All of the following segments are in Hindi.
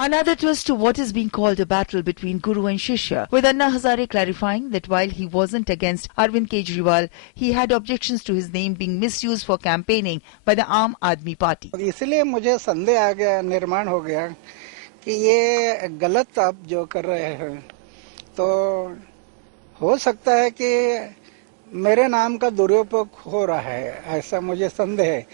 Another twist to what is being called a battle between Guru and Shishya, with Anna Hazare clarifying that while he wasn't against Arvind Kejriwal, he had objections to his name being misused for campaigning by the Aam Aadmi Party. इसलिए मुझे संदेह आ गया, निर्माण हो गया कि ये गलत आप जो कर रहे हैं, तो हो सकता है कि मेरे नाम का दुरुपयोग हो रहा है, ऐसा मुझे संदेह है.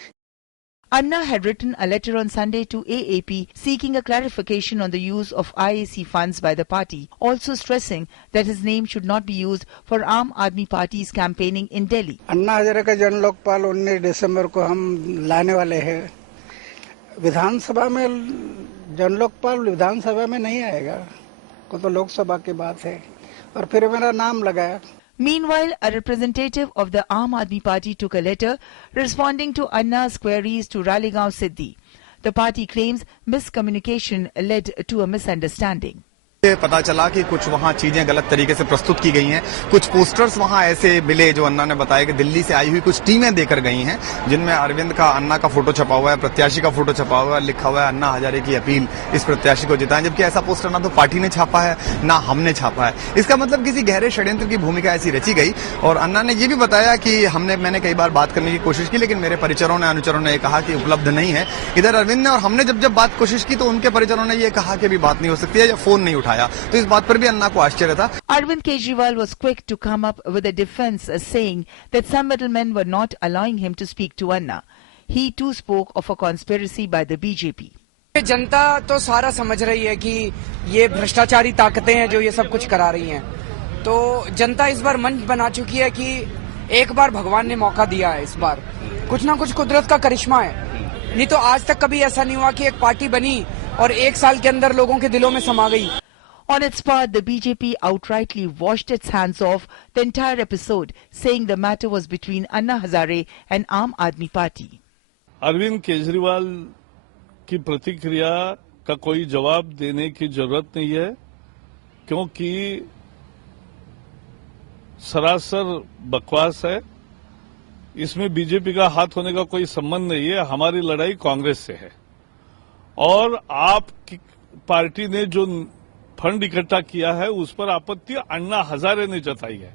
Anna had written a letter on Sunday to AAP seeking a clarification on the use of IAC funds by the party, also stressing that his name should not be used for Aam Aadmi Party's campaigning in Delhi. Anna Hazare का जन लोकपाल 19 दिसंबर को हम लाने वाले हैं. विधानसभा में जन लोकपाल विधानसभा में नहीं आएगा, वो तो लोकसभा की बात है, और फिर मेरा नाम लगाया. Meanwhile, a representative of the Aam Aadmi Party took a letter responding to Anna's queries to Ralegaon Siddhi. The party claims miscommunication led to a misunderstanding. पता चला कि कुछ वहां चीजें गलत तरीके से प्रस्तुत की गई हैं. कुछ पोस्टर्स वहां ऐसे मिले जो अन्ना ने बताया कि दिल्ली से आई हुई कुछ टीमें देकर गई हैं, जिनमें अरविंद का, अन्ना का फोटो छपा हुआ है, प्रत्याशी का फोटो छपा हुआ है, लिखा हुआ है अन्ना हजारे की अपील इस प्रत्याशी को जिताएं, जबकि ऐसा पोस्टर ना तो पार्टी ने छापा है ना हमने छापा है. इसका मतलब किसी गहरे षड्यंत्र की भूमिका ऐसी रची गई. और अन्ना ने यह भी बताया कि मैंने कई बार बात करने की कोशिश की, लेकिन मेरे परिचरों ने, अनुचरों ने कहा कि उपलब्ध नहीं है. इधर अरविंद ने और हमने जब बात कोशिश की तो उनके परिचरों ने यह कहा कि भी बात नहीं हो सकती है या फोन नहीं उठाया. तो इस बात Arvind Kejriwal was quick to come up with a defense, saying that some middlemen were not allowing him to speak to Anna. He too spoke of a conspiracy by the BJP. जनता तो सारा समझ रही है कि ये भ्रष्टाचारी ताकतें हैं जो ये सब कुछ करा रही हैं. तो जनता इस बार मंच बना चुकी है कि एक बार भगवान ने मौका दिया है. इस बार कुछ ना कुछ कुदरत का करिश्मा है. नहीं तो आज तक कभी ऐसा नहीं हुआ कि एक पार्टी बनी और एक साल के अंदर लोगों के दिलों में समा गई. On its part, the BJP outrightly washed its hands off the entire episode, saying the matter was between Anna Hazare and Aam Aadmi Party. Arvind Kejriwal की प्रतिक्रिया का कोई जवाब देने की जरूरत नहीं है, क्योंकि सरासर बकवास है. इसमें बीजेपी का हाथ होने का कोई संबंध नहीं है. हमारी लड़ाई कांग्रेस से है और आपकी पार्टी ने जो फंड इकट्ठा किया है उस पर आपत्ति अन्ना हजारे ने जताई है.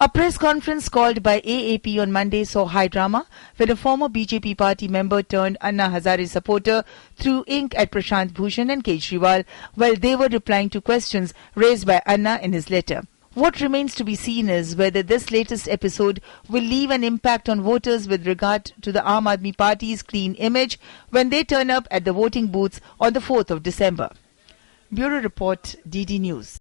A press conference called by AAP on Monday saw high drama when a former BJP party member turned Anna Hazare supporter threw ink at Prashant Bhushan and Kejriwal while they were replying to questions raised by Anna in his letter. What remains to be seen is whether this latest episode will leave an impact on voters with regard to the Aam Aadmi Party's clean image when they turn up at the voting booths on the 4th of December. Bureau Report, DD News.